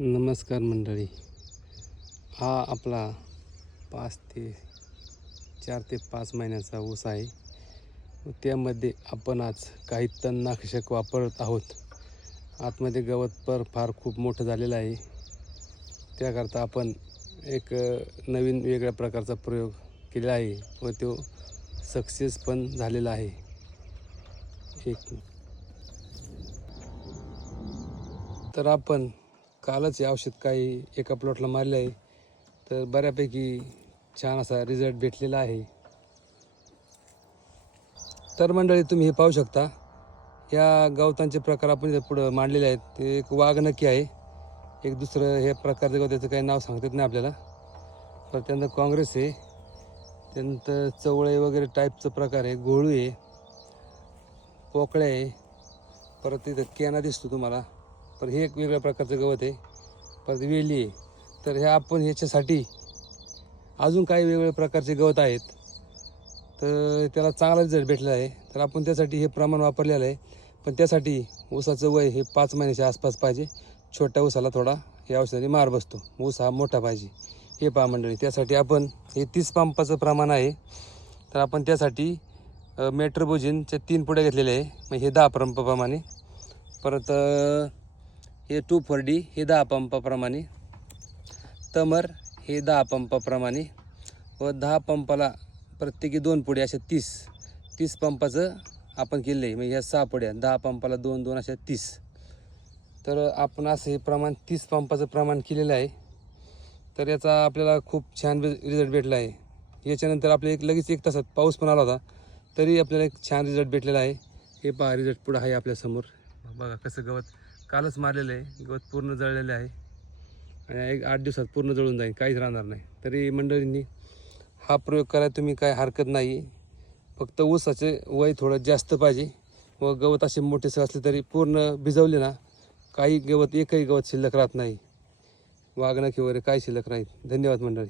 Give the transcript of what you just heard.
नमस्कार मंडळी. हा आपला 4 ते 5 महिन्याचा ऊस आहे. त्यामध्ये आपण आज काही तणनाशक वापरत आहोत. आतमध्ये गवत फार खूप मोठं झालेलं आहे. त्याकरता आपण एक नवीन वेगळ्या प्रकारचा प्रयोग केला आहे व तो सक्सेस पण झालेला आहे. तर आपण कालच हे औषध काही एका प्लॉटला मारले आहे, तर बऱ्यापैकी छान असा रिझल्ट भेटलेला आहे. तर मंडळी तुम्ही हे पाहू शकता, या गवतांचे प्रकार आपण इथे पुढं मांडलेले आहेत. ते एक वाघनखी आहे, एक दुसरं हे प्रकारचं गवत, त्याचं काही नाव सांगता येत नाही आपल्याला. तर त्यानंतर काँग्रेस आहे, त्यानंतर चवळे वगैरे टाईपचं प्रकार आहे, गोळू आहे, पोकळ्या आहे, परत इथं केना दिसतो तुम्हाला. तर हे एक वेगळ्या प्रकारचं गवत आहे. परत वेली आहे. तर ह्या आपण ह्याच्यासाठी अजून काही वेगवेगळ्या प्रकारचे गवत आहेत, तर त्याला चांगला रिझल्ट भेटलेला आहे. तर आपण त्यासाठी हे प्रमाण वापरलेलं आहे. पण त्यासाठी ऊसाचं वय हे 5 महिन्याच्या आसपास पाहिजे. छोट्या ऊसाला थोडा या औषधाने मार बसतो. ऊस हा मोठा पाहिजे. हे पहा मंडळी, त्यासाठी आपण हे 30 पंपाचं प्रमाण आहे. तर आपण त्यासाठी मेट्रोबोजिनच्या 3 पुड्या घेतलेल्या आहे. मग हे 10 पंपाप्रमाणे. परत हे 2,4-D हे 10 पंपाप्रमाणे. तमर हे 10 पंपाप्रमाणे व 10 पंपाला प्रत्येकी 2 पुड्या, अशा 30 पंपाचं आपण केलं आहे. म्हणजे ह्या 6 पुड्या, 10 पंपाला 2-2 अशा 30. तर आपण असं हे प्रमाण 30 पंपाचं प्रमाण केलेलं आहे. तर याचा आपल्याला खूप छान रिझल्ट भेटला आहे. याच्यानंतर आपल्या लगेच 1 तासात पाऊस पण आला होता, तरी आपल्याला एक छान रिझल्ट भेटलेला आहे. हे पहा, रिझल्ट पुढं आहे आपल्यासमोर. बघा कसं गवत कालच मारलेलं आहे. गवत पूर्ण जळलेलं आहे आणि 8 दिवसात पूर्ण जळून जाईल, काहीच राहणार नाही. तरी मंडळींनी हा प्रयोग करायला तुम्ही काय हरकत नाही. फक्त ऊसाचे वय थोडं जास्त पाहिजे व गवत असे मोठे असले तरी पूर्ण भिजवले ना, काही गवत, एकही गवत शिल्लक राहत नाही. वाघनखी वगैरे काही शिल्लक राहील. धन्यवाद मंडळी.